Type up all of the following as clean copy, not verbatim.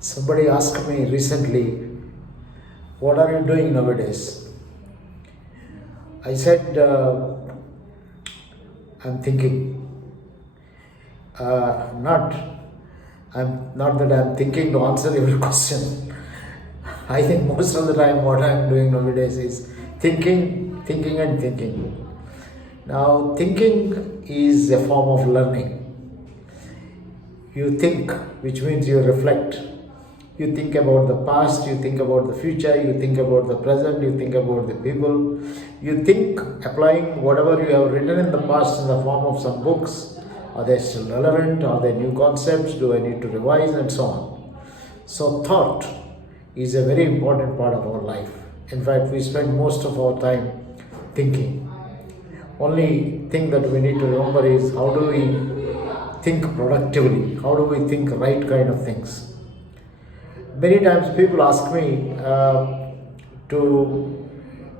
Somebody asked me recently, what are you doing nowadays? I said, I'm thinking. Not that I'm thinking to answer your question. I think most of the time what I'm doing nowadays is thinking, and thinking. Now, thinking is a form of learning. You think, which means you reflect. You think about the past, you think about the future, you think about the present, you think about the people. You think applying whatever you have written in the past in the form of some books. Are they still relevant? Are they new concepts? Do I need to revise? And so on. So, thought is a very important part of our life. In fact, we spend most of our time thinking. Only thing that we need to remember is how do we think productively? How do we think right kind of things? Many times people ask me to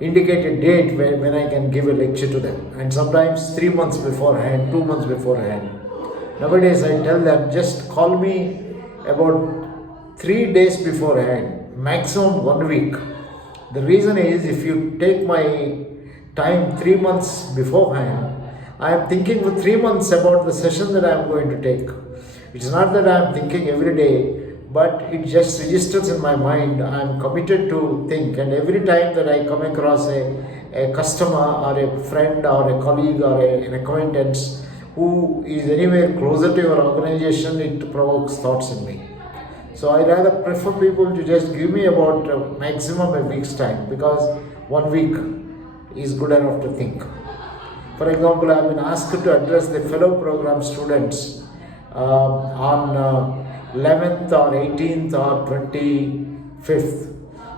indicate a date when I can give a lecture to them, and sometimes 3 months beforehand, 2 months beforehand. Nowadays I tell them, just call me about 3 days beforehand, maximum 1 week. The reason is, if you take my time 3 months beforehand, I am thinking for 3 months about the session that I am going to take. It's not that I am thinking every day, but it just registers in my mind. I am committed to think, and every time that I come across a customer or a friend or a colleague or an acquaintance who is anywhere closer to your organization, it provokes thoughts in me. So I rather prefer people to just give me about maximum a week's time, because 1 week is good enough to think. For example, I have been asked to address the fellow program students on 11th or 18th or 25th.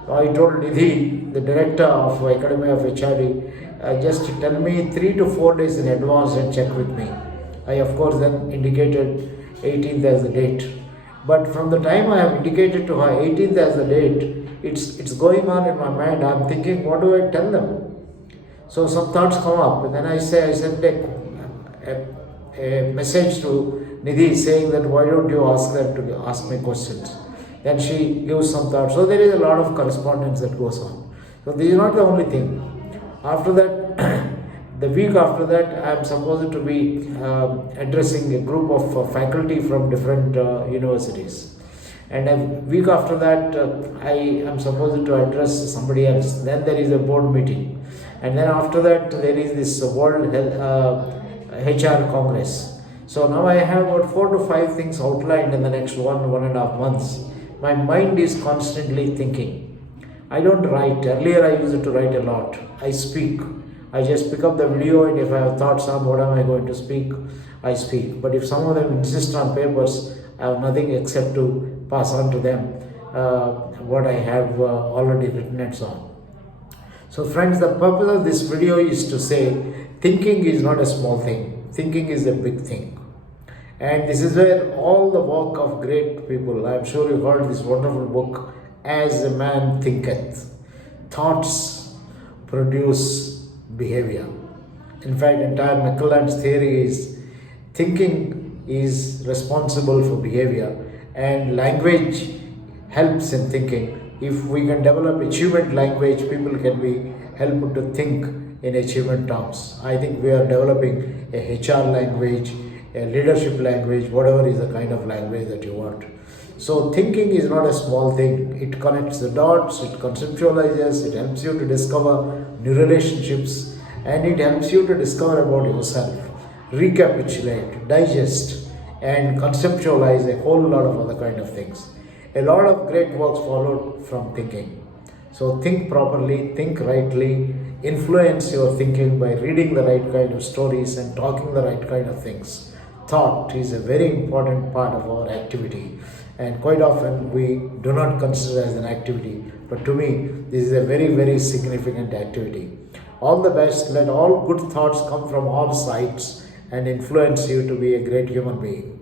I told Nidhi, the director of Academy of HRD, just tell me 3 to 4 days in advance and check with me. I of course then indicated 18th as the date. But from the time I have indicated to her 18th as the date, it's going on in my mind. I'm thinking, what do I tell them? So some thoughts come up, and then I sent a message to Nidhi saying that why don't you ask them to ask me questions. Then she gives some thoughts. So there is a lot of correspondence that goes on. So this is not the only thing. After that, the week after that, I am supposed to be addressing a group of faculty from different universities. And a week after that, I am supposed to address somebody else. Then there is a board meeting. And then after that, there is this World HR Congress. So now I have about 4 to 5 things outlined in the next 1.5 months. My mind is constantly thinking. I don't write. Earlier I used to write a lot. I speak. I just pick up the video, and if I have thoughts on what am I going to speak, I speak. But if some of them insist on papers, I have nothing except to pass on to them what I have already written and so on. So friends, the purpose of this video is to say, thinking is not a small thing. Thinking is a big thing. And this is where all the work of great people, I am sure you heard this wonderful book, As a Man Thinketh. Thoughts produce behavior. In fact, entire McClelland's theory is thinking is responsible for behavior, and language helps in thinking. If we can develop achievement language, people can be helped to think in achievement terms. I think we are developing a HR language, a leadership language, whatever is the kind of language that you want. So thinking is not a small thing. It connects the dots, it conceptualizes, it helps you to discover new relationships, and it helps you to discover about yourself, recapitulate, digest, and conceptualize a whole lot of other kind of things. A lot of great works followed from thinking. So think properly, think rightly, influence your thinking by reading the right kind of stories and talking the right kind of things. Thought is a very important part of our activity, and quite often we do not consider as an activity, but to me this is a very, very significant activity. All the best. Let all good thoughts come from all sides and influence you to be a great human being.